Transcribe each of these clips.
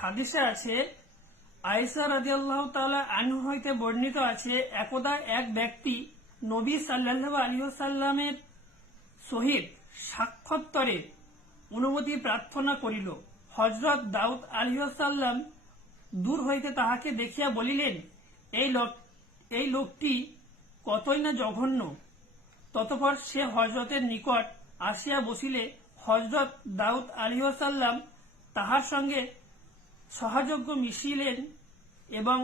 হাদিসে আছে, আয়েশা রাদিয়াল্লাহু তাআলা আনহা হইতে বর্ণিত আছে, একদা এক ব্যক্তি নবী সাল্লাল্লাহু আলাইহি ওয়াসাল্লামের সহিত সাক্ষাৎকারের অনুমতি প্রার্থনা করিল। হযরত দাউদ আলাইহিস সালাম দূর হইতে তাহাকে দেখিয়া বলিলেন, এই লোকটি কতই না জঘন্য। ততপর সে হযরতের নিকট আসিয়া বসিলে হযরত দাউদ আলাইহিস সালাম তাহার সঙ্গে সহযোগ্য মিশিলেন এবং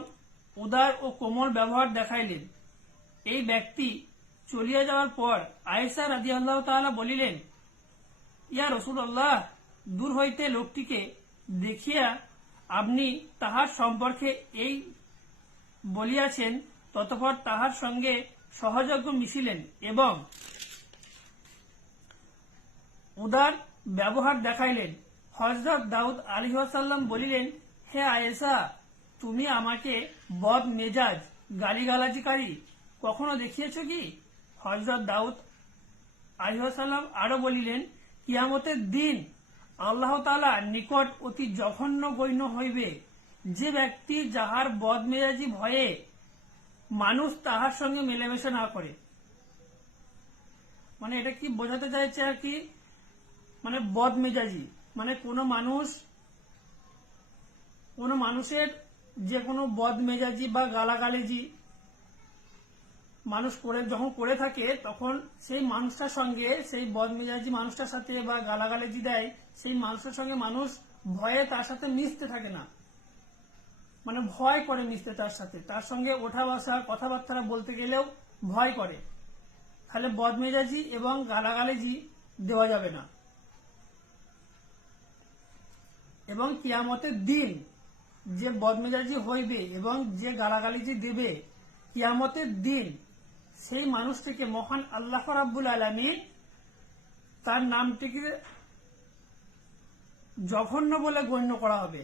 উদার ও কোমল ব্যবহার দেখাইলেন। এই ব্যক্তি চলিয়া যাওয়ার পর আয়েশা রাদিয়াল্লাহু তাআলা বলিলেন, ইয়া রাসূলুল্লাহ, দূর হইতে লোকটিকে দেখিয়া আপনি তাহার সম্পর্কে এই বলিয়াছেন। ততপর তাহার সঙ্গে সহযোগ্য মিশিলেন এবং উদার ব্যবহার দেখাইলেন। হযরত দাউদ আলাইহিস সালাম বলিলেন, হে আয়েশা, তুমি আমাকে বদ মেজাজ গালিগালাজিকারী কখনো দেখিয়েছ কি? হযরত দাউদ আলাইহিস সালাম আরো বলিলেন, কিয়ামতের দিন আল্লাহ তাআলার নিকট অতি জঘন্য গণ্য হইবে যে ব্যক্তি যাহার বদমেজাজি ভয়ে মানুষ তাহার সঙ্গে মেলামেশা না করে। মানে এটা কি বোঝাতে চাইছে আর কি, মানে বদমেজাজি মানে কোনো মানুষের যে কোনো বদমেজাজি বা গালাগালিজি মানুষ যখন করে থাকে, তখন সেই মানুষটার সঙ্গে, সেই বদমেজাজি মানুষটার সাথে বা গালাগালিজি দেয় সেই মানুষটার সঙ্গে মানুষ ভয়ে তার সাথে মিশতে থাকে না, মানে ভয় করে মিশতে তার সাথে, তার সঙ্গে ওঠা বসা কথাবার্তা বলতে গেলেও ভয় করে। তাহলে বদমেজাজি এবং গালাগালিজি দেওয়া যাবে না। এবং কিয়ামতের দিন যে বদমেজাজি হইবে এবং যে গালাগালিজি দেবে, কিয়ামতের দিন সেই মানুষটিকে মহান আল্লাহ রাব্বুল আলামিন তার নামটিকে জঘন্য বলে গণ্য করা হবে।